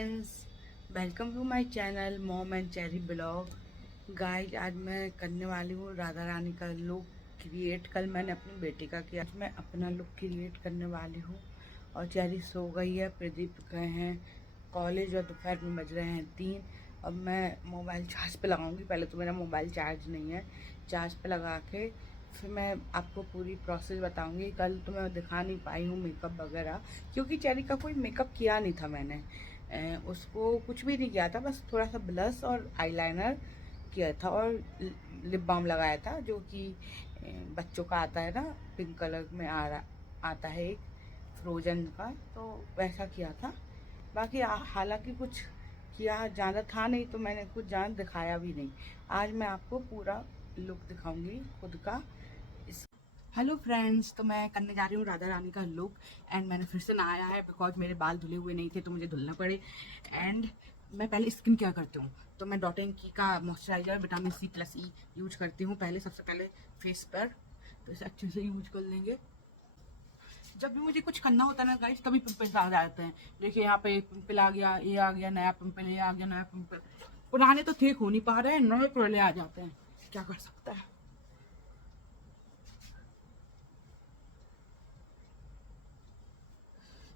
Friends, welcome to my channel mom and cherry blog. Guys, आज मैं करने वाली हूँ राधा रानी का लुक क्रिएट। कल मैंने अपनी बेटी का किया, आज मैं अपना लुक क्रिएट करने वाली हूँ। और चेरी सो गई है, प्रदीप गए हैं कॉलेज और दोपहर में बज रहे हैं 3। अब मैं मोबाइल चार्ज पे लगाऊंगी। पहले तो मेरा मोबाइल चार्ज नहीं है, चार्ज पे लगा के फिर मैं आपको पूरी प्रोसेस बताऊंगी। कल तो मैं दिखा नहीं पाई हूँ मेकअप वगैरह, क्योंकि चेरी का कोई मेकअप किया नहीं था मैंने। उसको कुछ भी नहीं किया था, बस थोड़ा सा ब्लश और आईलाइनर किया था और लिप बाम लगाया था, जो कि बच्चों का आता है ना, पिंक कलर में आता है एक फ्रोजन का, तो वैसा किया था। बाकी हालांकि कुछ किया ज़्यादा था नहीं, तो मैंने कुछ ज़्यादा दिखाया भी नहीं। आज मैं आपको पूरा लुक दिखाऊंगी खुद का। हेलो फ्रेंड्स, तो मैं करने जा रही हूँ राधा रानी का लुक। एंड मैंने फिर से नहाया है, बिकॉज मेरे बाल धुले हुए नहीं थे तो मुझे धुलना पड़े। एंड मैं पहले स्किन केयर करती हूँ, तो मैं डॉट एंड की का मॉइस्चराइजर विटामिन C+E यूज करती हूँ पहले, सबसे पहले फेस पर। तो इसे अच्छे से यूज कर लेंगे। जब भी मुझे कुछ करना होता है ना गाइस, तभी पिंपल्स आ जाते हैं। देखिए यहाँ पे एक पिंपल आ गया, ये आ गया नया पिंपल, ये आ गया नया पिंपल। पुराने तो ठीक हो नहीं पा रहे हैं, नए पुराने आ जाते हैं, क्या कर सकता है।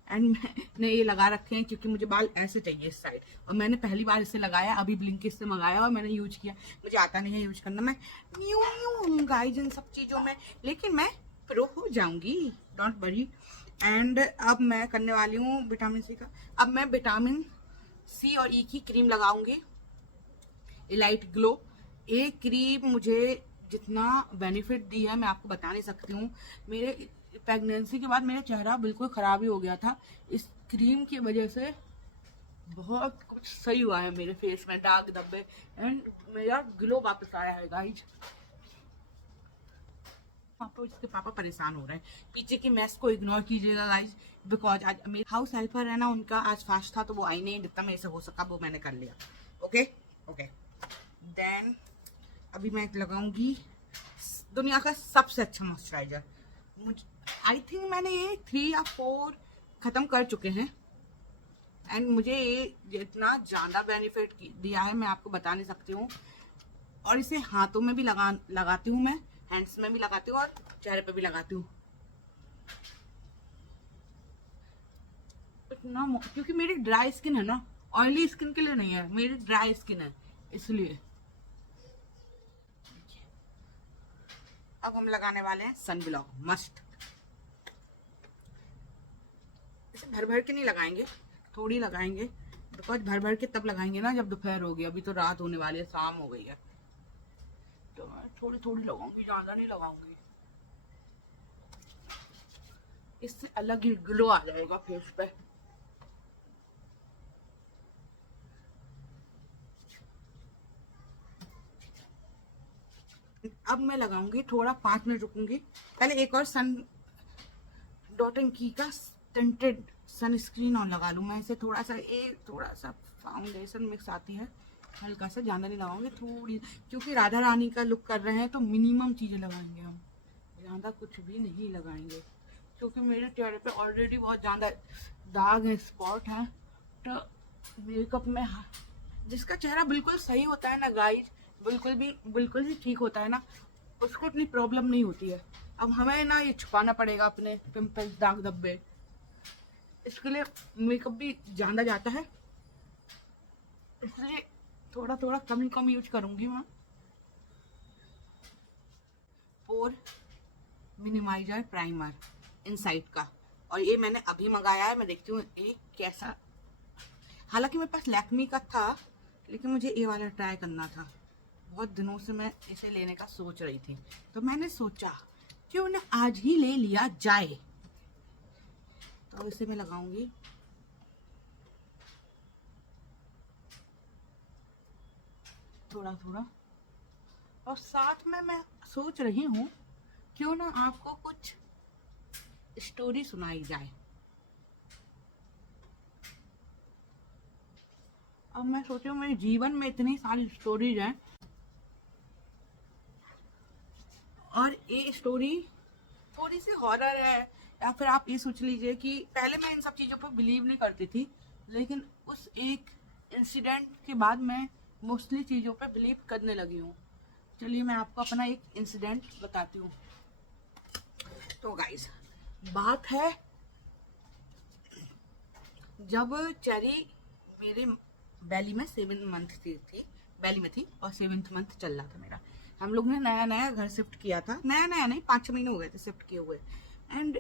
एंड मैंने ये लगा रखे हैं क्योंकि मुझे बाल ऐसे चाहिए इस साइड, और मैंने पहली बार इसे लगाया, अभी ब्लिंकिट से मंगाया और मैंने यूज किया। मुझे आता नहीं है यूज करना, मैं न्यू न्यू हूँ गाइस इन सब चीज़ों में, लेकिन मैं प्रो हो जाऊंगी, डोंट वरी। एंड अब मैं करने वाली हूँ विटामिन C का। अब मैं विटामिन C और E की क्रीम लगाऊंगी, इलाइट ग्लो। ये क्रीम मुझे जितना बेनिफिट दी है मैं आपको बता नहीं सकती हूँ। मेरे प्रेगनेंसी के बाद मेरा चेहरा बिल्कुल खराब ही हो गया था, इस क्रीम की वजह से बहुत कुछ सही हुआ है मेरे फेस में, दाग धब्बे, एंड मेरा ग्लो वापस आया है गाइज। पापा, इसके पापा परेशान हो रहे हैं, पीछे की मैस को इग्नोर कीजिएगा गाइज, बिकॉज आज मेरे हाउस हेल्पर है ना, उनका आज फास्ट था तो वो आई नहीं, जितना मेरे से हो सका वो मैंने कर लिया। Okay okay. देन अभी मैं लगाऊंगी दुनिया का सबसे अच्छा मॉइस्चराइजर। मुझे आई थिंक मैंने ये 3 या 4 खत्म कर चुके हैं। एंड मुझे ये जितना ज़्यादा बेनिफिट दिया है मैं आपको बता नहीं सकती हूँ। और इसे हाथों में भी लगाती हूँ मैं, हैंड्स में भी लगाती हूँ और चेहरे पे भी लगाती हूँ। इतना क्योंकि मेरी ड्राई स्किन है ना, ऑयली स्किन के लिए नहीं है, मेरी ड्राई स्किन है इसलिए। अब हम लगाने वाले हैं सन ब्लॉक मस्ट। इसे भर भर के नहीं लगाएंगे, थोड़ी लगाएंगे, बिकॉज भर भर के तब लगाएंगे ना जब दोपहर हो गई, अभी तो रात होने वाली है, शाम हो गई है, तो मैं थोड़ी थोड़ी लगाऊंगी, ज्यादा नहीं लगाऊंगी। इससे अलग ही ग्लो आ जाएगा फेस पे। अब मैं लगाऊंगी थोड़ा, 5 मिनट रुकूंगी, पहले एक और सन डॉट एंड की का टिंटेड सनस्क्रीन और लगा लूँ मैं। इसे थोड़ा सा, एक थोड़ा सा फाउंडेशन मिक्स आती है, हल्का सा, ज़्यादा नहीं लगाऊंगी, थोड़ी, क्योंकि राधा रानी का लुक कर रहे हैं तो मिनिमम चीज़ें लगाएंगे हम, ज़्यादा कुछ भी नहीं लगाएंगे, क्योंकि मेरे चेहरे पे ऑलरेडी बहुत ज़्यादा दाग हैं, स्पॉट हैं। तो मेकअप में जिसका चेहरा बिल्कुल सही होता है ना गाइज, बिल्कुल भी ठीक होता है ना, उसको इतनी प्रॉब्लम नहीं होती है। अब हमें ना ये छुपाना पड़ेगा अपने पिंपल्स, दाग धब्बे, इसके लिए मेकअप भी ज़्यादा जाता है, इसलिए थोड़ा थोड़ा कम यूज करूँगी मैं। पोर मिनिमाइजर प्राइमर इनसाइड का, और ये मैंने अभी मंगाया है, मैं देखती हूँ ये कैसा। हालांकि मेरे पास लैक्मी का था, लेकिन मुझे ये वाला ट्राई करना था, बहुत दिनों से मैं इसे लेने का सोच रही थी, तो मैंने सोचा क्यों ना आज ही ले लिया जाए। तो इसे मैं लगाऊंगी, थोड़ा थोड़ा, और साथ में मैं सोच रही हूँ क्यों ना आपको कुछ स्टोरी सुनाई जाए। अब मैं सोच रही हूँ मेरे जीवन में इतनी सारी स्टोरीज हैं, और ये स्टोरी थोड़ी सी हॉरर है, या फिर आप ये सोच लीजिए कि पहले मैं इन सब चीज़ों पर बिलीव नहीं करती थी, लेकिन उस एक इंसिडेंट के बाद मैं मोस्टली चीज़ों पे बिलीव करने लगी हूँ। चलिए मैं आपको अपना एक इंसिडेंट बताती हूँ। तो गाइस, बात है जब चेरी मेरे बैली में 7 मंथ थी बैली में थी और 7th मंथ चल रहा था मेरा। हम लोग ने नया नया घर शिफ्ट किया था, नया नया नहीं, 5-6 महीने हो गए थे शिफ्ट किए हुए। एंड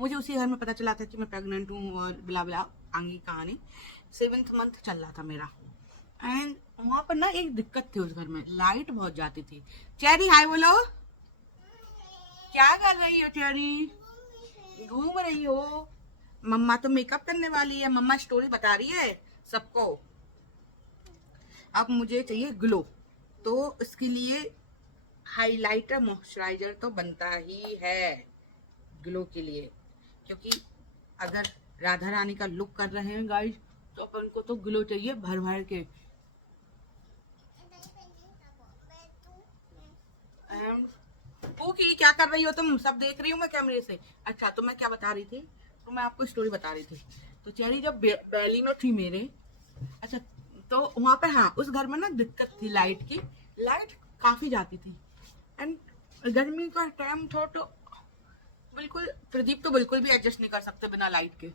मुझे उसी घर में पता चला था कि मैं प्रेग्नेंट हूँ और बिला बिला आगे कहानी। 7th मंथ चल रहा था मेरा। एंड वहाँ पर ना एक दिक्कत थी, उस घर में लाइट बहुत जाती थी। चेरी हाय बोलो, क्या कर रही हो चेरी? घूम रही हो? मम्मा तो मेकअप करने वाली है, मम्मा स्टोरी बता रही है सबको। अब मुझे चाहिए ग्लो, तो इसके लिए हाइलाइटर मॉइस्चराइजर तो बनता ही है ग्लो के लिए, क्योंकि अगर राधा रानी का लुक कर रहे हैं गाइस तो अपन को तो ग्लो चाहिए भर भर के। की क्या कर रही हो तुम? सब देख रही हूँ मैं कैमरे से। अच्छा, तो मैं क्या बता रही थी? तो मैं आपको स्टोरी बता रही थी। तो चेरी जब बैली में थी मेरे, अच्छा, तो वहां पे हाँ उस घर में ना दिक्कत थी लाइट की। लाइट काफी जाती थी एंड गर्मी का टाइम था, तो बिल्कुल प्रदीप तो बिल्कुल भी एडजस्ट नहीं कर सकते बिना लाइट के।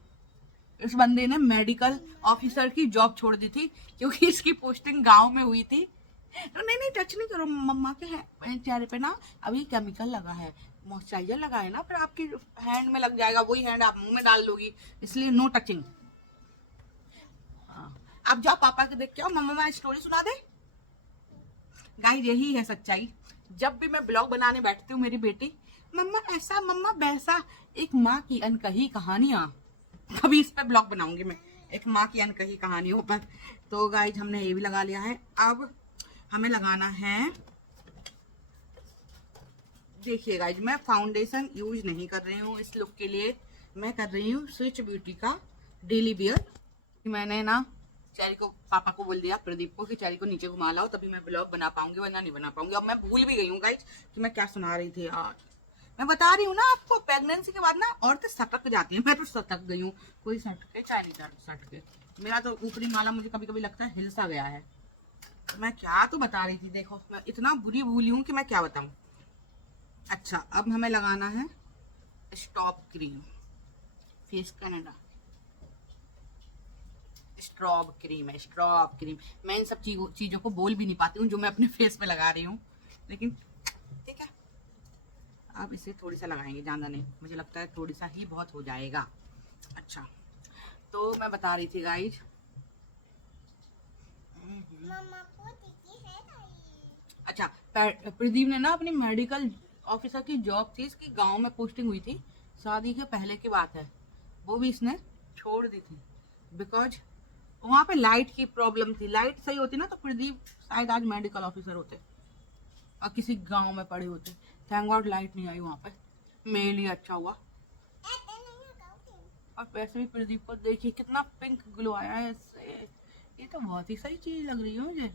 इस बंदे ने मेडिकल ऑफिसर की जॉब छोड़ दी थी क्योंकि इसकी पोस्टिंग गांव में हुई थी। तो नहीं नहीं, टच नहीं करो, मम्मा के चेहरे पे ना अभी केमिकल लगा है, मॉइस्चराइजर लगा है ना, फिर आपकी हैंड में लग जाएगा, वही हैंड आप मुंह में डाल दोगी, इसलिए नो टचिंग। हाँ, अब जाओ पापा के देख के आओ, मम्मा मैं स्टोरी सुना दे। गाइस यही है सच्चाई। जब भी मैं ब्लॉग बनाने बैठती हूँ मेरी बेटी, मम्मा ऐसा मम्मा वैसा, एक माँ की अनकही कहानियां। अभी इस पे ब्लॉग बनाऊंगी मैं, एक माँ की अनकही कहानियों पर। तो गाइस हमने ये भी लगा लिया है। अब हमें लगाना है, देखिए गाइस मैं फाउंडेशन यूज नहीं कर रही हूँ इस लुक के लिए। मैं कर रही हूँ स्विच ब्यूटी का डेली बियर। मैंने ना चेरी को, पापा को बोल दिया प्रदीप को कि चेरी को नीचे घुमा लाओ, तभी मैं ब्लॉग बना पाऊंगी, वरना नहीं बना पाऊंगी। अब मैं भूल भी गई हूँ गाइस कि मैं क्या सुना रही थी यार। मैं बता रही हूँ ना आपको, प्रेगनेंसी के बाद ना औरतें सटक जाती हैं। मैं तो सटक गई हूँ, कोई सटके चाहे नहीं सटके, मेरा तो ऊपरी माला मुझे कभी कभी लगता है हिल सा गया है। मैं क्या तो बता रही थी, देखो मैं इतना बुरी भूली हूँ कि मैं क्या बताऊँ। अच्छा, अब हमें लगाना है stop cream, face Canada strobe cream है, स्ट्रॉब क्रीम। मैं इन सब चीजों को बोल भी नहीं पाती हूँ जो मैं अपने फेस पे लगा रही हूँ, लेकिन ठीक है। अब इसे थोड़ी सा लगाएंगे, ज्यादा नहीं, मुझे लगता है थोड़ी सा ही बहुत हो जाएगा। अच्छा, तो मैं बता रही थी गाइज, अच्छा प्रदीप ने ना अपनी मेडिकल ऑफिसर की जॉब थी, इसकी गांव में पोस्टिंग हुई थी, शादी के पहले की बात है, वो भी इसने छोड़ दी थी बिकॉज वहां पे लाइट की प्रॉब्लम थी। लाइट सही होती ना तो प्रदीप शायद आज मेडिकल ऑफिसर होते और किसी गांव में पड़े होते। थैंक गॉड लाइट नहीं आई वहां पे, मेरे लिए अच्छा हुआ। और वैसे भी प्रदीप को देखिए कितना पिंक ग्लो आया है इससे, ये तो बहुत ही सही चीज लग रही है मुझे।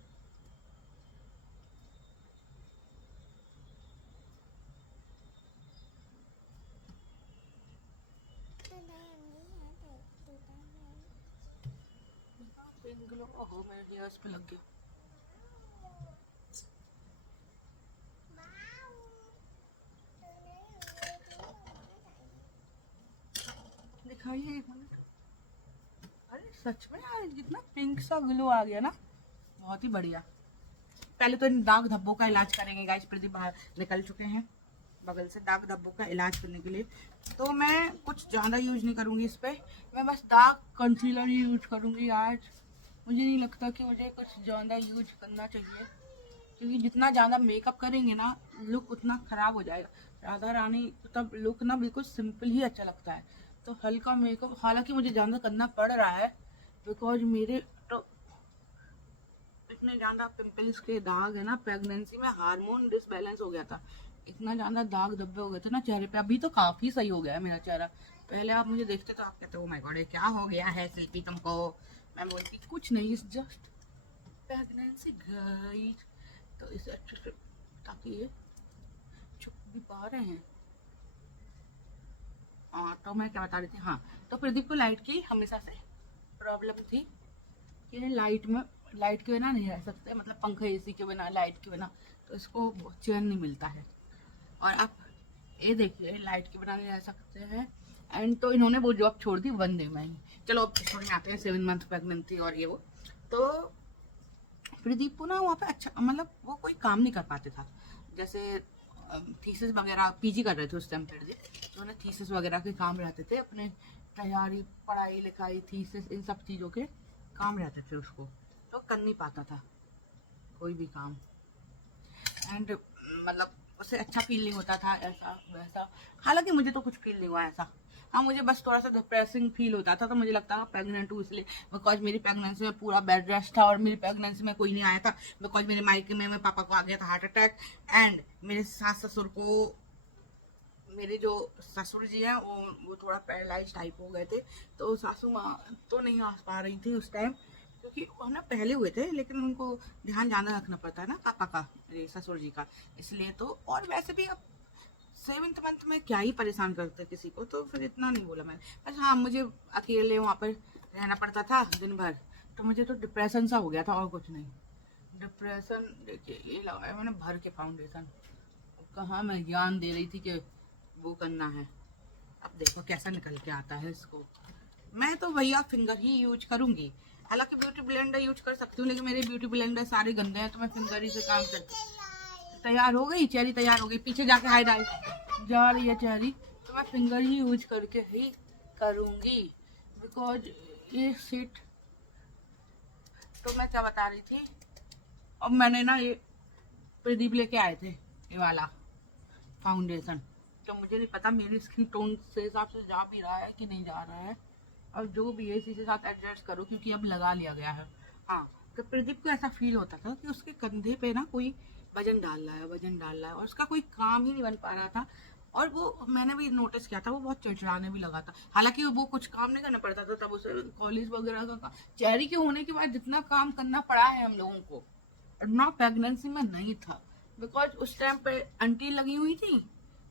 पिंक ग्लो, ओहो मेरे हेयर्स पे लग गया। दिखाइए एक मिनट। अरे सच में यार कितना पिंक सा ग्लो आ गया ना, बहुत ही बढ़िया। पहले तो इन दाग धब्बों का इलाज करेंगे गाइस, प्रदीप बाहर निकल चुके हैं बगल से दाग धब्बों का इलाज करने के लिए। तो मैं कुछ ज़्यादा यूज नहीं करूँगी इस पर, मैं बस दाग कंसीलर ही यूज करूँगी आज। मुझे नहीं लगता कि मुझे कुछ ज़्यादा यूज करना चाहिए, क्योंकि जितना ज़्यादा मेकअप करेंगे ना लुक उतना ख़राब हो जाएगा। राधा रानी तब लुक ना बिल्कुल सिंपल ही अच्छा लगता है, तो हल्का मेकअप, हालांकि मुझे ज़्यादा करना पड़ रहा है बिकॉज मेरे तो इतने ज़्यादा पिंपल्स के दाग है ना, प्रेगनेंसी में हार्मोन डिसबैलेंस हो गया था, इतना ज़्यादा दाग धब्बे हो गए थे ना चेहरे पे। अभी तो काफ़ी सही हो गया है मेरा चेहरा। पहले आप मुझे देखते तो आप कहते ओ माय गॉड क्या हो गया है शिल्पी तुमको। मैं बोलती कुछ नहीं, इस जस्ट प्रेगनेंसी गाइस। तो इसे अच्छे से, ताकि ये छुप भी पा रहे हैं। हाँ, तो मैं क्या बता रही थी, हाँ तो प्रदीप को लाइट की हमेशा से प्रॉब्लम थी कि लाइट के बिना नहीं रह सकते, मतलब पंखे एसी के बिना, लाइट के बिना तो इसको चैन नहीं मिलता है। और आप ये देखिए लाइट के बिना नहीं रह सकते हैं। एंड तो इन्होंने वो जॉब छोड़ दी 1 डे में ही। चलो अब स्टोरी आते हैं 7 मंथ प्रेगनेंट थी और ये वो। तो प्रदीप को ना वहाँ पे अच्छा, मतलब वो कोई काम नहीं कर पाते था, जैसे थीसिस वगैरह पीजी कर रहे थे उस टाइम प्रदीप, तो उन्हें थीसिस वगैरह के काम रहते थे, अपने तैयारी पढ़ाई लिखाई थीसिस इन सब चीज़ों के काम रहते थे उसको, तो कर नहीं पाता था कोई भी काम। एंड मतलब उसे अच्छा फील नहीं होता था ऐसा वैसा। हालांकि मुझे तो कुछ फील नहीं हुआ ऐसा। हाँ मुझे बस थोड़ा सा डिप्रेसिंग फील होता था, तो मुझे लगता था प्रेग्नेंट हूँ इसलिए, बिकॉज मेरी प्रेगनेंसी में पूरा बेड रेस्ट था और मेरी प्रेगनेंसी में कोई नहीं आया था, बिकॉज मेरे मायके में मेरे पापा को आ गया था हार्ट अटैक। एंड मेरे सास ससुर को, मेरे जो ससुर जी हैं वो थोड़ा पैरालाइज टाइप हो गए थे, तो सासू माँ तो नहीं आ पा रही थी उस टाइम, क्योंकि वो ना पहले हुए थे, लेकिन उनको ध्यान ज़्यादा रखना पड़ता है ना पापा का, मेरे ससुर जी का, इसलिए। तो और वैसे भी अब 7th मंथ में क्या ही परेशान करते किसी को, तो फिर इतना नहीं बोला मैंने। बस हाँ मुझे अकेले वहाँ पर रहना पड़ता था दिन भर, तो मुझे तो डिप्रेशन सा हो गया था और कुछ नहीं। डिप्रेशन देखिए ये लगाया मैंने भर के फाउंडेशन, कहाँ मैं ज्ञान दे रही थी कि वो करना है। अब देखो कैसा निकल के आता है इसको। मैं तो भैया फिंगर ही यूज करूंगी, हालांकि ब्यूटी ब्लेंडर यूज कर सकती हूँ, लेकिन मेरे ब्यूटी ब्लेंडर सारे गंदे हैं, तो मैं फिंगर ही से काम करती हूँ। तैयार हो गई चेरी, तैयार हो गई, पीछे जाके हाय डाल जा रही है चेरी, तो मैं फिंगर ही यूज करके ही करूंगी, बिकॉज ये सीट। तो मैं क्या बता रही थी, अब मैंने ना ये प्रदीप लेके आए थे ये वाला फाउंडेशन, तो मुझे नहीं पता मेरी स्किन टोन से हिसाब से जा भी रहा है कि नहीं जा रहा है, और जो भी है इसी के साथ एडजस्ट करो, क्योंकि अब लगा लिया गया है। हाँ तो प्रदीप को ऐसा फील होता था कि उसके कंधे पे ना कोई वजन डाल रहा है, वजन डाल रहा है, और उसका कोई काम ही नहीं बन पा रहा था। और वो मैंने भी नोटिस किया था, वो बहुत चिड़चिड़ाने भी लगा था, हालांकि वो कुछ काम नहीं करना पड़ता था तब उसे, कॉलेज वगैरह का चेरी के होने के बाद जितना काम करना पड़ा है हम लोगों को, ना प्रेगनेंसी में नहीं था, बिकॉज उस टाइम पे आंटी लगी हुई थी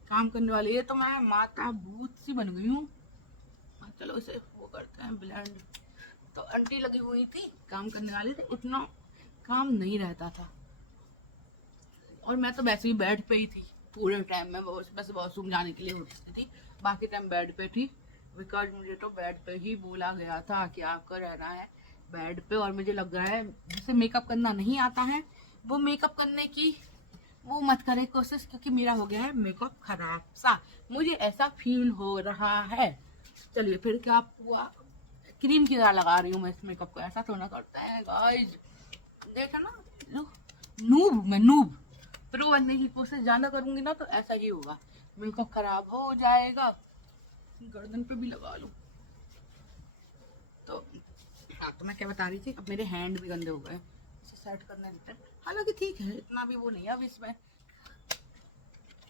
काम करने वाली है, तो मैं माता भूत सी बन गई हूँ। चलो इसे वो करते हैं ब्लेंड। तो आंटी लगी हुई थी काम करने वाली, तो उतना काम नहीं रहता था, और मैं तो वैसे ही बेड पे ही थी पूरे टाइम में, बस वॉशरूम जाने के लिए होती थी, बाकी टाइम बेड पे थी, बिकॉज मुझे तो बेड पे ही बोला गया था कि आपको रहना है बेड पे। और मुझे लग रहा है जिसे मेकअप करना नहीं आता है वो मेकअप करने की वो मत करे कोशिश, क्योंकि मेरा हो गया है मेकअप खराब सा, मुझे ऐसा फील हो रहा है। चलिए फिर क्या हुआ, क्रीम की तरह लगा रही हूँ मैं इस मेकअप को, ऐसा थोड़ा करता है गाइस, देखा ना, नूब मैं नूब, प्रो बनने की कोशिश ज्यादा करूंगी ना तो ऐसा ही होगा, मेकअप खराब हो जाएगा। गर्दन पे भी लगा लूं तो। हाँ तो मैं क्या बता रही थी, अब मेरे हैंड भी गंदे हो गए, इसे सेट करने देते हैं, हालांकि ठीक है इतना भी वो नहीं है। अब इसमें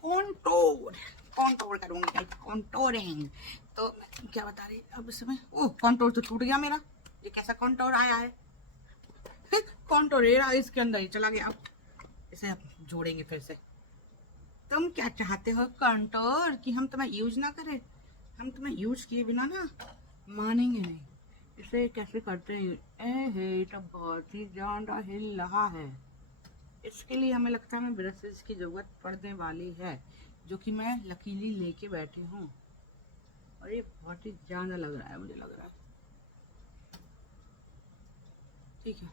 कॉन्टोर कॉन्टोर करूंगी, कॉन्टोरिंग। तो मैं क्या बता रही, अब इसमें ओह कॉन्टोर तो टूट गया मेरा, ये कैसा कॉन्टोर आया है, कॉन्टोर इसके अंदर ही चला गया, अब इसे अब जोड़ेंगे फिर से। तुम क्या चाहते हो कॉन्टोर कि हम तुम्हें यूज ना करें, हम तुम्हें यूज किए बिना ना मानेंगे नहीं। इसे कैसे करते हैं, ए तो बहुत ही ज्यादा हिल रहा है, इसके लिए हमें लगता है हमें ब्रशेस की जरूरत पड़ने वाली है, जो कि मैं लकीली लेके बैठी हूँ, और ये बहुत ही ज्यादा लग रहा है, मुझे लग रहा है। ठीक है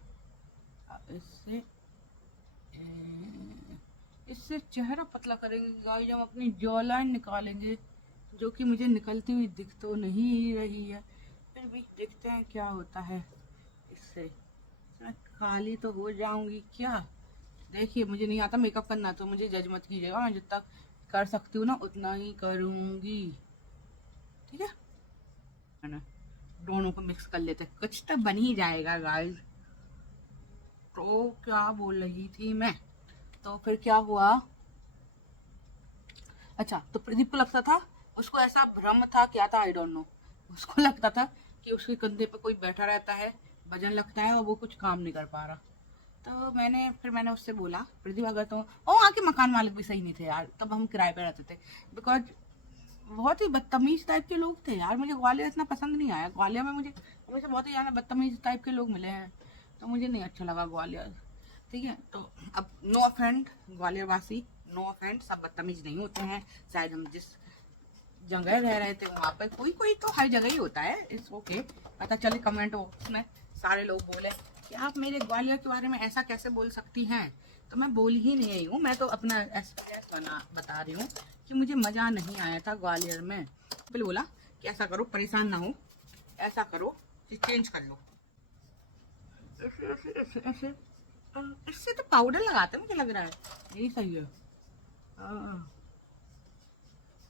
अब इससे चेहरा पतला करेंगे गाइस, हम अपनी जॉ लाइन निकालेंगे, जो कि मुझे निकलती हुई दिख तो नहीं रही है, फिर भी देखते हैं क्या होता है इससे। मैं काली तो हो जाऊंगी क्या, देखिए मुझे नहीं आता मेकअप करना, तो मुझे जज मत कीजिएगा, मैं जितना कर सकती हूँ ना उतना ही करूँगी, ठीक है ना। दोनों को मिक्स कर लेते, कुछ तो बन ही जाएगा गाइस। तो क्या बोल रही थी मैं, तो फिर क्या हुआ, अच्छा तो प्रदीप को लगता था, उसको ऐसा भ्रम था क्या था आई डोंट नो, उसको लगता था कि उसके कंधे पे कोई बैठा रहता है, वजन लगता है और वो कुछ काम नहीं कर पा रहा। तो मैंने उससे बोला प्रदीप अगर तो, ओ वहाँ के मकान मालिक भी सही नहीं थे यार, तब हम किराए पे रहते थे, बिकॉज बहुत ही बदतमीज टाइप के लोग थे यार, मुझे ग्वालियर इतना पसंद नहीं आया, ग्वालियर में मुझे मुझे बहुत ही ज़्यादा बदतमीज टाइप के लोग मिले हैं, तो मुझे नहीं अच्छा लगा ग्वालियर। ठीक है, तो अब नो ऑफेंड ग्वालियर वासी, नो ऑफेंड, सब बदतमीज नहीं होते हैं। शायद हम जिस जगह रह रहे थे वहाँ पर कोई कोई तो हर जगह ही होता है, इट्स ओके। पता चले कमेंट बॉक्स में सारे लोग बोले कि आप मेरे ग्वालियर के बारे में ऐसा कैसे बोल सकती हैं, तो मैं बोल ही नहीं हूँ, मैं तो अपना एक्सपीरियंस बता रही हूँ कि मुझे मज़ा नहीं आया था ग्वालियर में। फिर बोला कि ऐसा करो, परेशान ना हो, ऐसा करो कि चेंज कर लो। ऐसे ऐसे ऐसे ऐसे इससे तो पाउडर लगाते मुझे लग रहा है, यही सही है।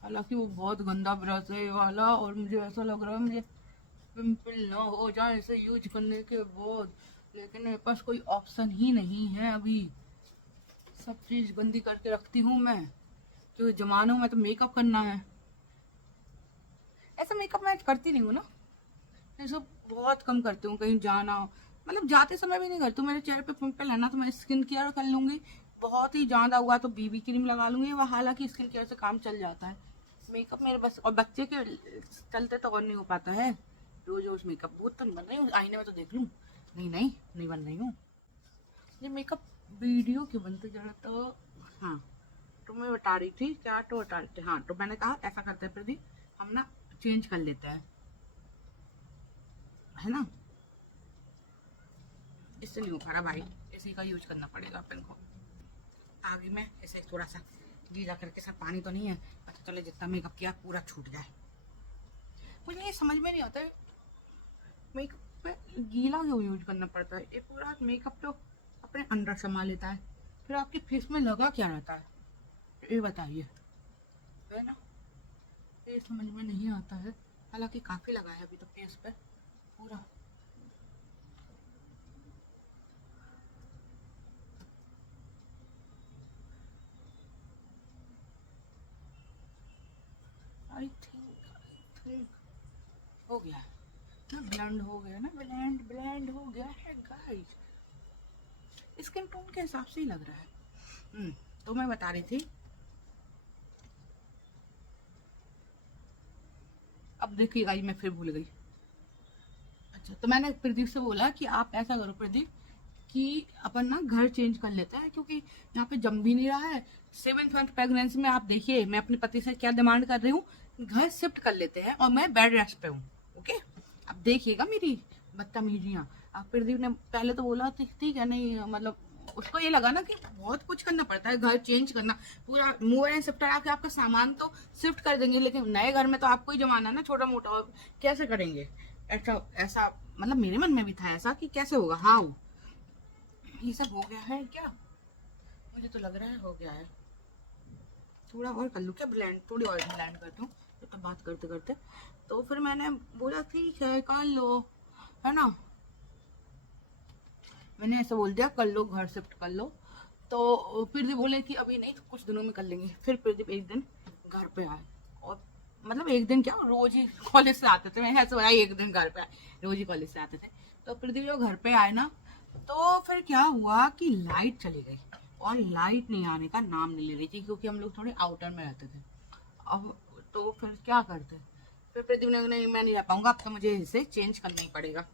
हालांकि वो बहुत गंदा ब्रश है ये वाला, और मुझे ऐसा लग रहा है मुझे पिंपल ना हो जाए इसे यूज करने के बाद, लेकिन मेरे पास कोई ऑप्शन ही नहीं है अभी। सब चीज़ गंदी करके रखती हूँ मैं, क्योंकि जमानों में तो मेकअप करना है। ऐसा मेकअप मैं करती नहीं हूँ ना, ये सब बहुत कम करती हूँ। कहीं जाना हो, मतलब जाते समय भी नहीं करती हूँ। मेरे चेहरे पे पिंपल है ना, तो मैं स्किन केयर कर लूँगी, बहुत ही ज़्यादा हुआ तो बीबी क्रीम लगा लूँगी, वह हालांकि स्किन केयर से काम चल जाता है। मेकअप मेरे बस, और बच्चे के चलते तो और नहीं हो पाता है। रोज रोज मेकअप बहुत तो नहीं बन रही हूँ, आईने में तो देख लूँ, नहीं बन रही हूँ। ये मेकअप वीडियो क्यों बनते जरा तो। हाँ, तो मैं बता रही थी क्या, तो बता रही थी, हाँ, तो मैंने कहा ऐसा करते हैं प्रदीप, हम ना चेंज कर लेते हैं, है ना। इससे नहीं हो पा रहा भाई, इसी का यूज करना पड़ेगा अपन को। आगे में इसे थोड़ा सा गीला करके, सब पानी तो नहीं है, पता चले जितना मेकअप किया पूरा छूट जाए। मुझे ये समझ में नहीं आता है मेकअप में गीला क्यों यूज करना पड़ता है। ये पूरा मेकअप तो अपने अंदर समा लेता है, फिर आपके फेस में लगा क्या रहता है, ये बताइए, है ना। ये समझ में नहीं आता है। हालांकि काफी लगा है अभी तो फेस पे पूरा। आई थिंक हो गया ना, ब्लेंड हो गया ना, ब्लेंड हो गया है गाइस। स्किन टोन के हिसाब से ही लग रहा है। तो मैं बता रही थी, अब देखिए गाइस मैं फिर भूल गई। अच्छा, तो मैंने प्रदीप से बोला कि आप ऐसा करो प्रदीप कि अपन ना घर चेंज कर लेते हैं, क्योंकि यहाँ पे जम भी नहीं रहा है। 7th मंथ प्रेगनेंसी में आप देखिए मैं अपने पति से क्या डिमांड कर रही हूँ, घर शिफ्ट कर लेते हैं, और मैं बेड रेस्ट पे हूँ। ओके, अब देखिएगा मेरी बदतमीजियाँ। अब प्रदीप ने पहले तो बोला ठीक है, नहीं मतलब उसको ये लगा ना कि बहुत कुछ करना पड़ता है, घर चेंज करना, पूरा मूव एंड शिफ्टर आके आपका सामान तो शिफ्ट कर देंगे, लेकिन नए घर में तो आपको ही जमाना है ना छोटा मोटा, और कैसे करेंगे। ऐसा ऐसा मतलब मेरे मन में भी था ऐसा कि कैसे होगा। हाँ, ये सब हो गया है क्या, मुझे तो लग रहा है हो गया है। थोड़ा और कर लूँ क्या ब्लेंड, थोड़ी और ब्लेंड करती हूँ तो बात करते करते। तो फिर मैंने बोला ठीक है कर लो, है ना, मैंने ऐसा बोल दिया कर लो, घर शिफ्ट कर लो। तो फिर भी बोले कि अभी नहीं, तो कुछ दिनों में कर लेंगे। फिर प्रदीप एक दिन घर पे आए, और मतलब एक दिन क्या, रोज ही कॉलेज से आते थे, मैं ऐसा बोला एक दिन घर पे आए, रोज ही कॉलेज से आते थे। तो प्रदीप जो घर पे आए ना, तो फिर क्या हुआ कि लाइट चली गई, और लाइट नहीं आने का नाम नहीं ले रही थी, क्योंकि हम लोग थोड़े आउटर में रहते थे। अब तो फिर क्या करते, फिर प्रदीप ने नहीं मैं नहीं रह पाऊंगा, अब तो मुझे इसे चेंज करना ही पड़ेगा।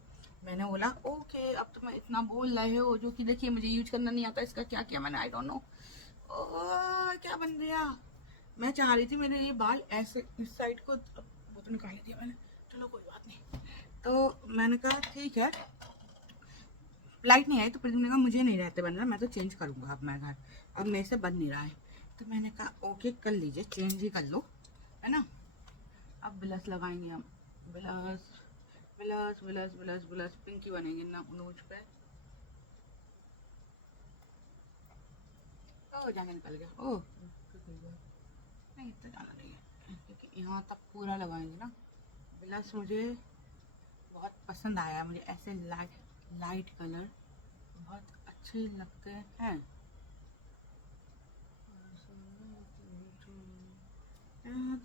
मैंने बोला ओके, अब तो मैं इतना बोल रहे हो, जो कि देखिए मुझे यूज करना नहीं आता, इसका क्या किया मैंने, आई डोंट नो। क्या बन गया, मैं चाह रही थी मेरे ये बाल ऐसे इस साइड को, वो तो निकाल दिया मैंने, चलो कोई बात नहीं। तो मैंने कहा ठीक है, लाइट नहीं आई तो प्रदीप ने कहा मुझे नहीं रहते बन रहा, मैं तो चेंज करूंगा अब मैं घर, अब मेरे से बन नहीं रहा है। तो मैंने कहा ओके कर लीजिए, चेंज ही कर लो, है ना। अब ब्लश लगाएंगे हम, blush blush blush blush blush pinky बनेंगे ना नोज पे। ओ जाने निकल गया, ओ नहीं इतना जाना नहीं है, क्योंकि यहाँ तक पूरा लगाएंगे ना। ब्लश मुझे बहुत पसंद आया, मुझे ऐसे लाइट कलर बहुत अच्छे लगते हैं।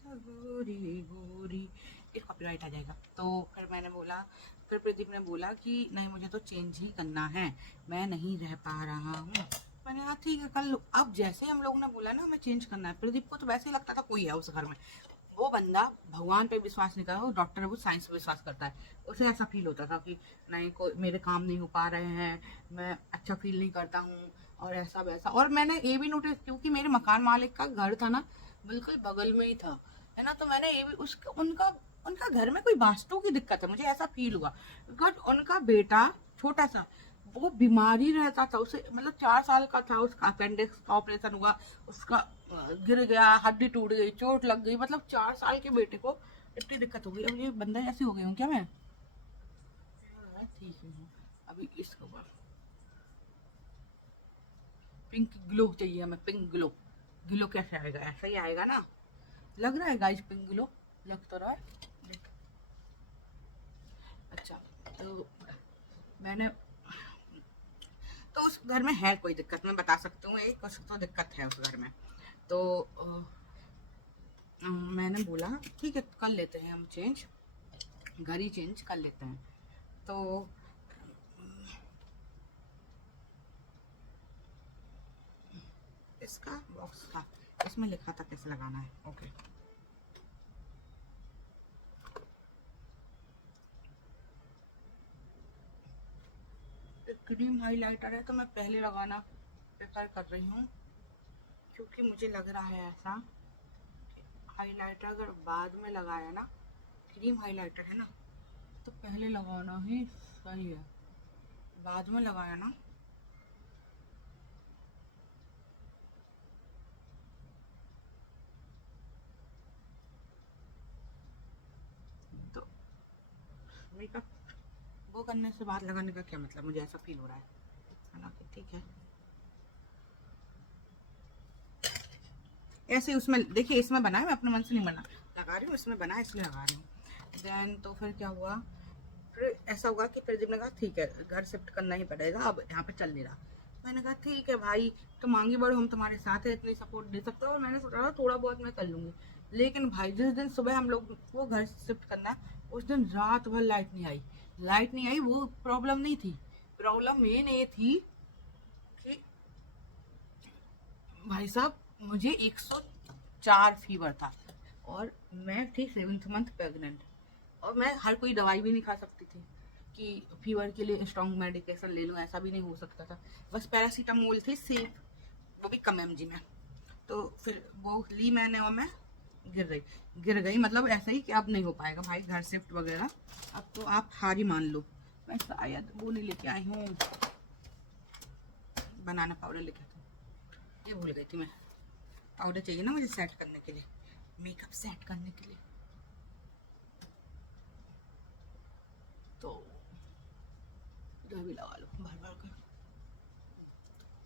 गोरी गोरी, ये कॉपीराइट आ जाएगा। तो फिर मैंने बोला, फिर प्रदीप ने बोला कि नहीं मुझे तो चेंज ही करना है, मैं नहीं रह पा रहा हूँ। मैंने कहा ठीक है कर लो। अब जैसे हम लोगों ने बोला ना हमें चेंज करना है, प्रदीप को तो वैसे ही लगता था कोई है उस घर में, वो बंदा भगवान पे विश्वास नहीं करता, वो डॉक्टर है, वो साइंस पे विश्वास करता है। उसे ऐसा फील होता था कि नहीं, कोई मेरे काम नहीं हो पा रहे हैं, मैं अच्छा फील नहीं करता हूँ और ऐसा वैसा। और मैंने ये भी नोटिस, क्योंकि मेरे मकान मालिक का घर था ना बिल्कुल बगल में ही था, है ना, तो मैंने ये भी उसका उनका उनका घर में कोई वास्तु की दिक्कत है, मुझे ऐसा फील हुआ। बट उनका बेटा छोटा सा, वो बीमारी रहता था, उसे मतलब 4 साल का था, उसका अपेंडिक्स का ऑपरेशन हुआ, उसका गिर गया, हड्डी टूट गई, चोट लग गई, मतलब 4 साल के बेटे को इतनी दिक्कत हो गई। अब ये बंदा ऐसी हो गई हूँ क्या मैं? ठीक हूँ। अभी इसके ऊपर पिंक ग्लो चाहिए हमें, पिंक ग्लो। ग्लो कैसे आएगा? ऐसा ही आएगा ना, लग रहा है गाइस, पिंक ग्लो लग तो रहा है। अच्छा, तो मैंने, तो उस घर में है कोई दिक्कत, मैं बता सकती हूँ, एक कुछ तो दिक्कत है उस घर में। तो मैंने बोला ठीक है, कर लेते हैं हम चेंज, घर ही चेंज कर लेते हैं। तो इसका बॉक्स था, इसमें लिखा था कैसे लगाना है। ओके, क्रीम हाइलाइटर है तो मैं पहले लगाना प्रेफर कर रही हूँ, क्योंकि मुझे लग रहा है ऐसा, हाइलाइटर अगर बाद में लगाया ना, क्रीम हाइलाइटर है ना, तो पहले लगाना ही सही है, बाद में लगाया ना तो मेकअप वो करने से बाद लगाने का क्या मतलब, मुझे ऐसा फील हो रहा है ना, कि ठीक है। ऐसे उसमें देखिए, इसमें बना है, मैं अपने मन से नहीं बना लगा रही हूँ, इसमें बना है इसलिए लगा रही हूँ। देन तो फिर क्या हुआ, फिर ऐसा हुआ कि प्रदीप ने कहा ठीक है, घर शिफ्ट करना ही पड़ेगा, अब यहाँ पे चल नहीं रहा। मैंने कहा ठीक है भाई, तुम आगे बढ़ो, हम तुम्हारे साथ है, इतनी सपोर्ट दे सकते हो। और मैंने सोचा था थोड़ा बहुत मैं कर लूँगी, लेकिन भाई जिस दिन सुबह हम लोग को घर शिफ्ट करना है, उस दिन रात भर लाइट नहीं आई। लाइट नहीं आई वो प्रॉब्लम नहीं थी, प्रॉब्लम मेन ये थी कि भाई साहब मुझे 104 फीवर था, और मैं थी 7th मंथ प्रेग्नेंट, और मैं हर कोई दवाई भी नहीं खा सकती थी कि फीवर के लिए स्ट्रॉन्ग मेडिकेशन ले लूँ, ऐसा भी नहीं हो सकता था। बस पैरासीटामोल थी सेफ, वो भी कम mg में। तो फिर वो ली मैंने, और मैं गिर गई मतलब ऐसा ही कि अब नहीं हो पाएगा भाई घर शिफ्ट वगैरह, अब तो आप हार ही मान लो। मैं शायद वो नहीं लेके आई हूँ, बनाना पाउडर लेके आई हूँ, ये भूल गई थी मैं। पाउडर चाहिए ना मुझे सेट करने के लिए, मेकअप सेट करने के लिए। तो इधर भी लगा लो भर भर कर।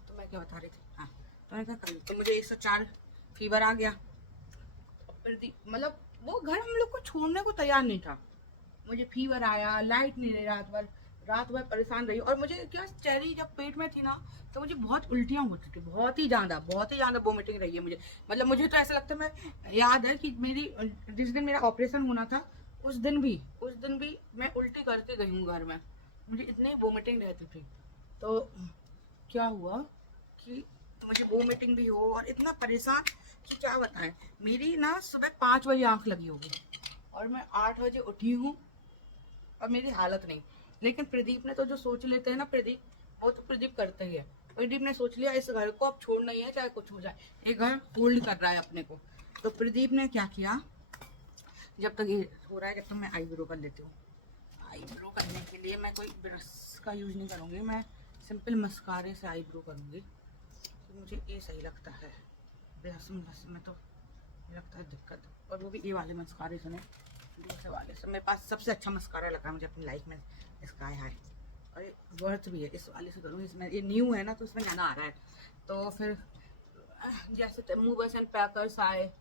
तो मैं क्या बता रही थी, हाँ, तो मैंने क्या कर, तो मुझे 104 फीवर आ गया। फिर मतलब वो घर हम लोग को छोड़ने को तैयार नहीं था। मुझे फीवर आया, लाइट नहीं रही रात भर परेशान रही। और मुझे क्या, चेरी जब पेट में थी ना, तो मुझे बहुत उल्टियाँ होती थी, बहुत ही ज़्यादा वोमिटिंग रही है मुझे। मतलब मुझे तो ऐसा लगता है, मैं याद है कि मेरी जिस दिन मेरा ऑपरेशन होना था, उस दिन भी मैं उल्टी करके गई हूँ घर में, मुझे इतनी वोमिटिंग रहती थी। तो क्या हुआ कि मुझे वोमिटिंग भी हो और इतना परेशान कि क्या बताएं। मेरी ना सुबह 5 बजे आंख लगी होगी, और मैं 8 बजे उठी हूँ, और मेरी हालत नहीं। लेकिन प्रदीप ने तो जो सोच लेते हैं ना, प्रदीप, वो तो प्रदीप करते ही है। प्रदीप ने सोच लिया इस घर को अब छोड़ना ही है, चाहे कुछ हो जाए, ये घर होल्ड कर रहा है अपने को। तो प्रदीप ने क्या किया, जब तक ये हो रहा है, जब तक मैं आईब्रो कर लेती हूँ। आईब्रो करने के लिए मैं कोई ब्रश का यूज नहीं करूँगी, मैं सिंपल मस्कारे से आईब्रो करूँगी, तो मुझे ये सही लगता है। ब्रश में तो लगता है दिक्कत, और वो भी ये वाले मस्कारे से नहीं, दूसरे वाले से। मेरे पास सबसे अच्छा मस्कारा लगा मुझे अपनी लाइफ में, इसका है, और ये वर्थ भी है, इस वाले से करूँगी। इसमें ये न्यू है ना, तो इसमें गाना आ रहा है। तो फिर जैसे मूवर्स एंड पैकर्स आए,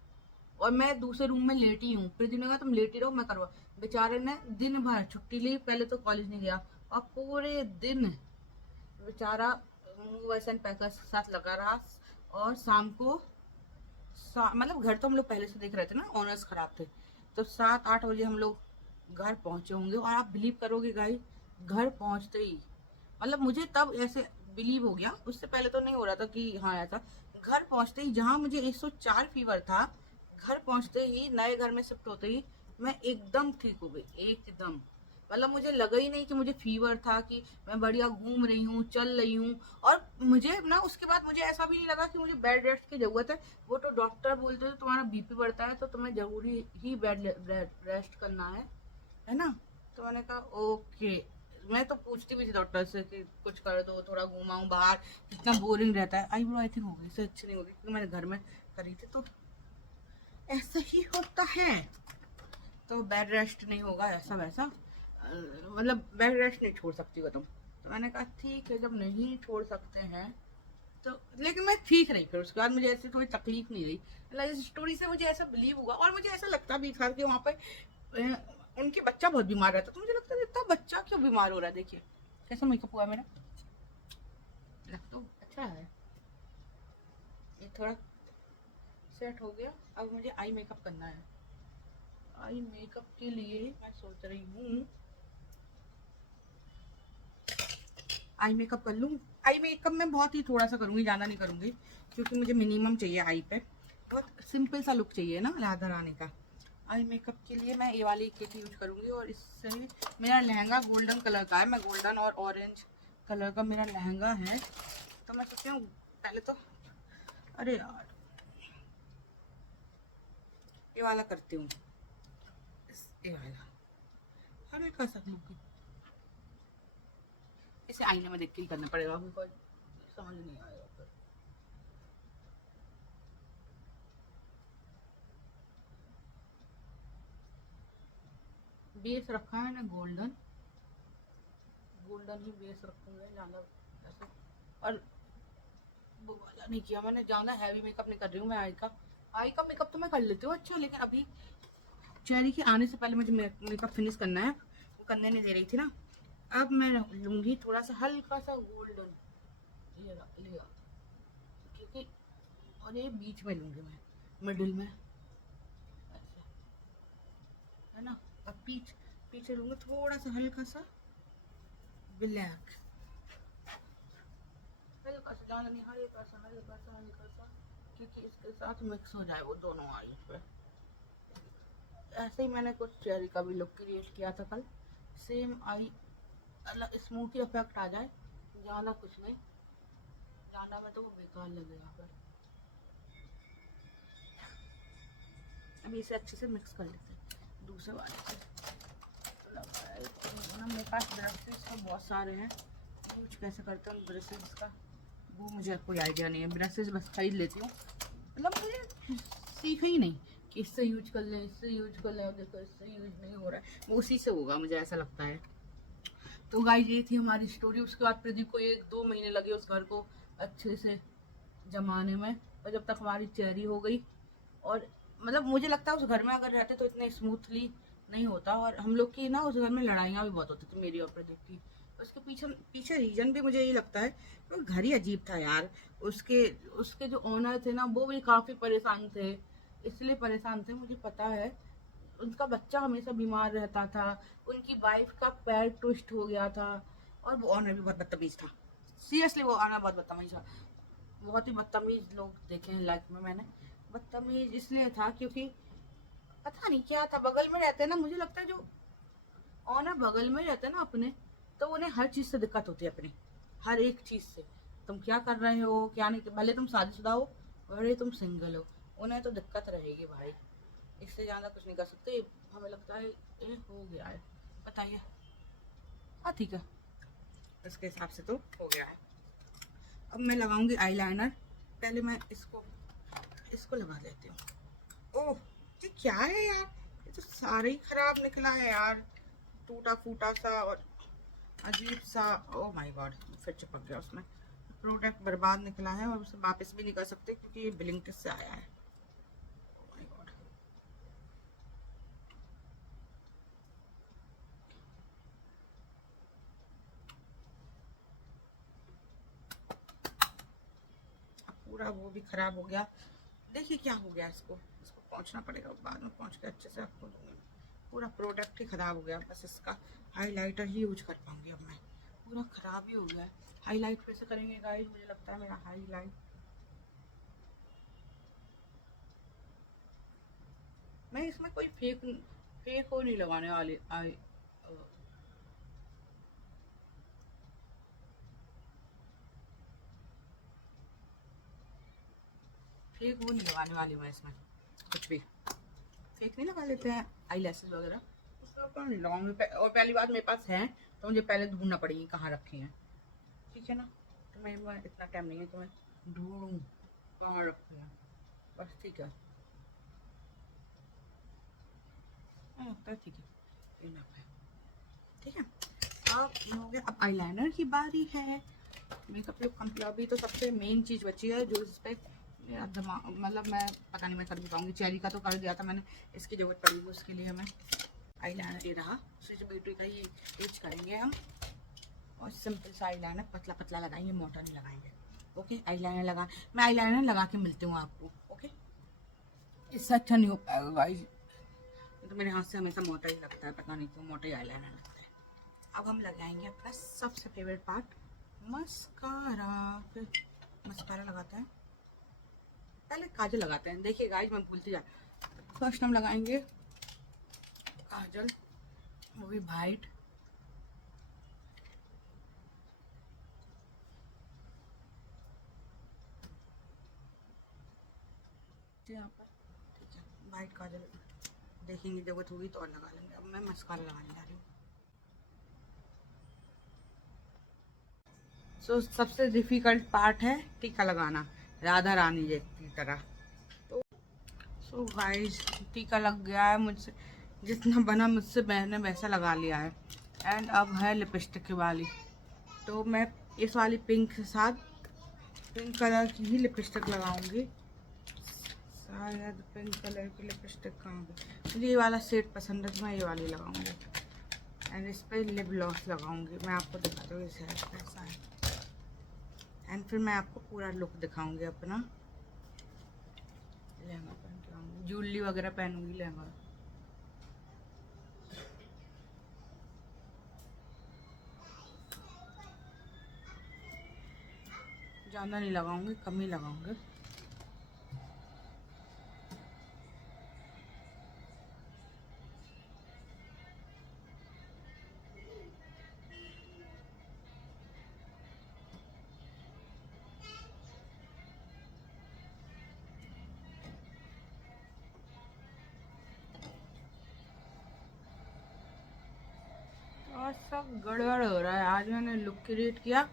और मैं दूसरे रूम में लेटी हूँ, फिर दिन कहा तुम लेटी रहो, मैं करवा। बेचारे ने दिन भर छुट्टी ली, पहले तो कॉलेज नहीं गया, और पूरे दिन बेचारा मूवर्स एंड पैकर्स के साथ लगा रहा। और शाम को मतलब घर तो हम लोग पहले से देख रहे थे ना, ऑनर्स खराब थे, तो 7-8 बजे हम लोग घर पहुंचे होंगे। और आप बिलीव करोगे गाइस, घर पहुंचते ही मतलब मुझे तब ऐसे बिलीव हो गया, उससे पहले तो नहीं हो रहा था कि हाँ ऐसा। घर पहुंचते ही जहाँ मुझे 104 फीवर था, घर पहुंचते ही, नए घर में शिफ्ट होते ही मैं एकदम ठीक हो गई, एकदम। मतलब मुझे लगा ही नहीं कि मुझे फीवर था, कि मैं बढ़िया घूम रही हूँ, चल रही हूँ। और मुझे ना उसके बाद मुझे ऐसा भी नहीं लगा कि मुझे बेड रेस्ट की जरूरत है। वो तो डॉक्टर बोलते थे तुम्हारा बीपी बढ़ता है तो तुम्हें जरूरी ही बेड रेस्ट करना है ना। तो मैंने कहा ओके। मैं तो पूछती भी थी डॉक्टर से कि कुछ कर दो, थोड़ा घुमाऊं बाहर, कितना बोरिंग रहता है। आई थिंक हो गई, इससे अच्छी नहीं होगी क्योंकि मैंने घर में करी थी। तो ऐसा ही होता है। तो बेड रेस्ट नहीं होगा ऐसा वैसा, मतलब बेड रेस्ट नहीं छोड़ सकती हो तुम। तो मैंने कहा ठीक है, जब नहीं छोड़ सकते हैं तो। लेकिन मैं ठीक रही, फिर उसके बाद मुझे ऐसी थोड़ी तकलीफ नहीं रही। मतलब इस स्टोरी से मुझे ऐसा बिलीव हुआ, और मुझे ऐसा लगता भी था कि वहाँ पे उनके बच्चा बहुत बीमार रहता। तो मुझे लगता है इतना बच्चा क्यों बीमार हो रहा है। देखिए कैसा मेकअप हुआ मेरा, लग तो अच्छा है। ये थोड़ा सेट हो गया। अब मुझे आई मेकअप करना है। आई मेकअप के लिए मैं सोच रही हूँ आई मेकअप कर लूँ। आई मेकअप मैं बहुत ही थोड़ा सा करूँगी, ज़्यादा नहीं करूँगी, क्योंकि मुझे मिनिमम चाहिए आई पे। बहुत सिंपल सा लुक चाहिए ना राधा रानी का। आई मेकअप के लिए मैं ये वाली किट यूज करूँगी। और इससे मेरा लहंगा गोल्डन कलर का है, मैं गोल्डन और ऑरेंज कलर का मेरा लहंगा है। तो मैं सोचती हूँ पहले तो, अरे यार, ये वाला करती हूँ, ये वाला हल्का सा लुक। इसे आईने में देख के ही करना पड़ेगा, बिकॉज समझ नहीं आएगा फिर। बेस रखा है ना गोल्डन, गोल्डन ही बेस रखूंगा ज़्यादा ऐसे। और वो वाला नहीं किया मैंने, ज़्यादा हैवी मेकअप नहीं कर रही हूँ मैं। आई का मेकअप तो मैं कर लेती हूँ अच्छा, लेकिन अभी चेहरे के आने से पहले मुझे मेकअप फिनिश करना है, वो करने नहीं दे रही थी ना। अब मैं लूँगी थोड़ा सा हल्का सा गोल्डन, ये लिया, क्योंकि और ये बीच में लूँगी मैं, मिडिल में ऐसे, है ना। अब पीछे लूँगी थोड़ा सा हल्का सा ब्लैक, हल्का सा, ज़्यादा नहीं, हल्का सा हल्का सा हल्का सा, क्योंकि इसके साथ मिक्स हो जाए वो दोनों आई पे। ऐसे ही मैंने कुछ चेहरे का भी लुक क्रिएट किया था कल, सेम आई, स्मूथी इफेक्ट आ जाए, ज़्यादा कुछ नहीं। ज़्यादा में तो वो बेकार लगेगा फिर। अभी इसे अच्छे से मिक्स कर लेते हैं दूसरे वाले से। ना मेरे पास ब्रशेस तो बहुत सारे हैं, यूज कैसे करते हैं उन ब्रशेस का वो मुझे कोई आइडिया नहीं है। ब्रशेस बस खरीद लेती हूँ, मतलब मुझे सीखा ही नहीं कि इससे यूज कर लें, इससे यूज कर लें, और देखो इससे यूज नहीं हो रहा है, वो उसी से होगा मुझे ऐसा लगता है। तो गाइस ये थी हमारी स्टोरी। उसके बाद प्रदीप को 1-2 महीने लगे उस घर को अच्छे से जमाने में, और जब तक हमारी चेरी हो गई। और मतलब मुझे लगता है उस घर में अगर रहते तो इतने स्मूथली नहीं होता। और हम लोग की ना उस घर में लड़ाइयाँ भी बहुत होती थी मेरी और प्रदीप की। उसके पीछे पीछे रीजन भी मुझे यही लगता है, वो घर ही अजीब था यार। उसके उसके जो ओनर थे ना वो भी काफ़ी परेशान थे, इसलिए परेशान थे मुझे पता है। उनका बच्चा हमेशा बीमार रहता था, उनकी वाइफ का पैर ट्विस्ट हो गया था। और वो ऑनर भी बहुत बदतमीज था, सीरियसली वो ऑनर बहुत बदतमीज था। बहुत ही बदतमीज लोग देखे हैं लाइफ में मैंने। बदतमीज इसलिए था क्योंकि पता नहीं क्या था, बगल में रहते हैं ना, मुझे लगता है जो ऑनर बगल में रहते हैं ना अपने, तो उन्हें हर चीज़ से दिक्कत होती है अपनी, हर एक चीज़ से। तुम क्या कर रहे हो क्या नहीं, भले तुम शादीशुदा हो भले तुम सिंगल हो, उन्हें तो दिक्कत रहेगी भाई। इससे ज़्यादा कुछ नहीं कर सकते। हमें लगता है ये हो गया है, बताइए। हाँ ठीक है, इसके हिसाब से तो हो गया है। अब मैं लगाऊंगी आईलाइनर। पहले मैं इसको इसको लगा देती हूँ। ओह, ये क्या है यार, ये तो सारे ही खराब निकला है यार, टूटा फूटा सा और अजीब सा। ओह माय गॉड, फिर चिपक गया उसमें। प्रोडक्ट बर्बाद निकला है और उसे वापस भी नहीं कर सकते क्योंकि ये ब्लिंकिट से आया है। ओह माय गॉड, अब पूरा वो भी खराब हो गया। देखिए क्या हो गया, इसको इसको पहुँचना पड़ेगा, बाद में पहुँच के अच्छे से आपको दूंगी। पूरा प्रोडक्ट ही ख़राब हो गया, बस इसका हाइलाइटर ही यूज कर पाऊँगी अब मैं। पूरा ख़राब ही हो गया है। हाईलाइट कैसे करेंगे गाइस, मुझे लगता है मेरा हाईलाइट मैं इसमें कोई फेक फेक वो नहीं लगाने वाली फेक वो नहीं लगाने वाली मैं इसमें कुछ भी फेक नहीं लगा लेते हैं आई लैसेस वगैरह उसमें तो नहीं लगाऊंगी। और पहली बात मेरे पास है तो मुझे पहले ढूंढना पड़ेगी कहाँ रखी हैं, ठीक है ना। तो मैं इतना टाइम नहीं है तो मैं ढूंढूँ कहाँ रखी हैं बस, ठीक है। लगता है ठीक है, इनफ है, ठीक है। अब हो गया, अब आईलाइनर की बारी है। Makeup look complete. अभी तो सबसे मेन चीज़ बची है जो इस पर मेरा दिमाग, मतलब मैं पता नहीं मैं कर भी पाऊँगी। चेरी का तो कर दिया था मैंने, इसकी ज़रूरत पड़ेगी उसके लिए हमें आईलाइनर। ये रहा स्विच ब्यूटी का, ये यूज करेंगे हम। और सिंपल सा आईलाइनर पतला पतला लगाएंगे, मोटा नहीं लगाएंगे। ओके, आईलाइनर लगा, मैं आईलाइनर लगा के मिलती हूँ आपको। ओके, इससे अच्छा नहीं हो पाएगा गाइस, तो मेरे हाथ से हमेशा मोटा ही लगता है, पता नहीं क्यों मोटा ही आईलाइनर लगता है। अब हम लगाएंगे अपना सबसे फेवरेट पार्ट, मस्कारा। फिर मस्कारा लगाते हैं, पहले काजल लगाते हैं। देखिए गाइस मैं भूलती जा, फर्स्ट हम लगाएंगे काजल, वो भी वाइट। यहाँ पर ठीक है, वाइट काजल देखेंगे जरूरत होगी तो और लगा लेंगे। अब मैं मस्कारा लगाने जा रही हूँ। सबसे डिफिकल्ट पार्ट है टीका लगाना, राधा रानी जैसी तरह। तो गाइस टीका लग गया है मुझसे, जितना बना मुझसे मैंने वैसा लगा लिया है। एंड अब है लिपस्टिक की वाली, तो मैं इस वाली पिंक के साथ पिंक कलर की ही लिपस्टिक लगाऊंगी। शायद पिंक कलर की लिपस्टिक कहाँ गई, मुझे ये वाला शेड पसंद है तो मैं ये वाली लगाऊंगी। एंड इस पर लिप ग्लॉस लगाऊंगी, मैं आपको दिखाती हूँ इस कैसा है। एंड फिर मैं आपको पूरा लुक दिखाऊंगी अपना। लहंगा पहन के आऊँगी, ज्वेलरी वगैरह पहनूंगी, लहंगा। ज़्यादा नहीं लगाऊंगी, कम ही लगाऊंगी। और सब गड़बड़ हो रहा है, आज मैंने लुक क्रिएट किया,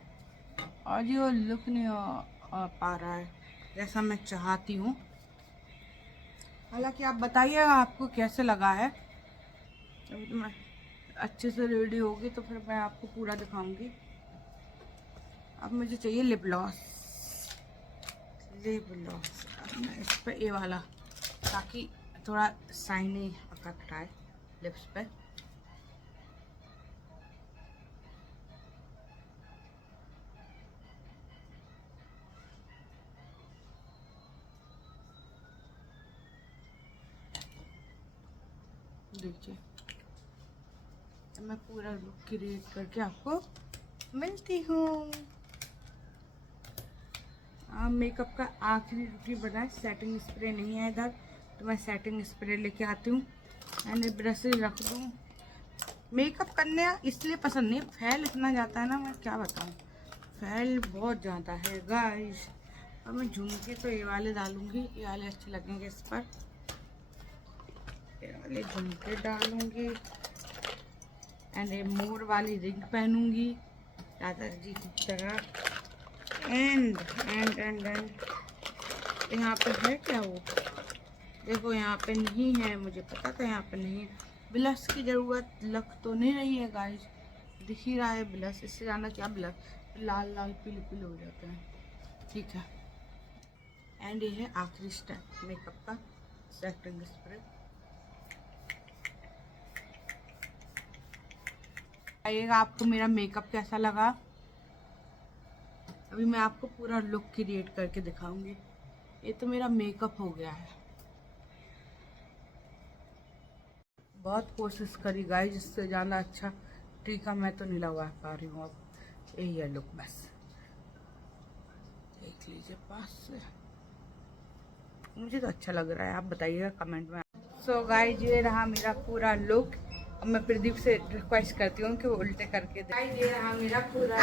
आज ये लुक नहीं आ पा रहा है जैसा मैं चाहती हूँ। हालांकि आप बताइएगा आपको कैसे लगा है। अभी तो मैं अच्छे से रेडी होगी तो फिर मैं आपको पूरा दिखाऊंगी। अब मुझे चाहिए लिप ग्लॉस, लिप ग्लॉस। अब मैं इस पर ये वाला, ताकि थोड़ा शाइनी इफेक्ट आए लिप्स पे। देखिए मैं पूरा लुक क्रिएट करके आपको मिलती हूँ। मेकअप का आखिरी रुकी बना है, सेटिंग स्प्रे नहीं है इधर, तो मैं सेटिंग स्प्रे लेके आती हूँ। मैंने ब्रश रख दूँ। मेकअप करने इसलिए पसंद नहीं, फैल इतना जाता है ना, मैं क्या बताऊँ, फैल बहुत ज़्यादा है गाइस। अब मैं झुमके तो ये वाले डालूंगी, ये वाले अच्छे लगेंगे इस पर, ये वाले झुमके डालूंगी। एंड ये मोर वाली रिंग पहनूंगी राधा जी की तरह। एंड एंड एंड एंड यहाँ पे है क्या, वो देखो यहाँ पे नहीं है, मुझे पता था यहाँ पे नहीं है। ब्लश की ज़रूरत लग तो नहीं रही है गाइस, दिख ही रहा है ब्लश, इससे ज़्यादा क्या ब्लश, लाल लाल पीले पीले हो जाते हैं, ठीक है। एंड ये है आखिरी स्टेप मेकअप का, सेटिंग स्प्रे। आइएगा आपको मेरा मेकअप कैसा लगा। अभी मैं आपको पूरा लुक क्रिएट करके दिखाऊंगी। ये तो मेरा मेकअप हो गया है। बहुत कोशिश करी गाइस, जिससे ज़्यादा अच्छा टीका मैं तो नहीं लगा पा रही हूँ। अब यही है लुक, बस देख लीजिए पास से, मुझे तो अच्छा लग रहा है, आप बताइएगा कमेंट में। सो गाइज ये रहा मेरा पूरा लुक। अब मैं प्रदीप से रिक्वेस्ट करती हूँ कि वो उल्टे करके दे। गाइज ये रहा मेरा पूरा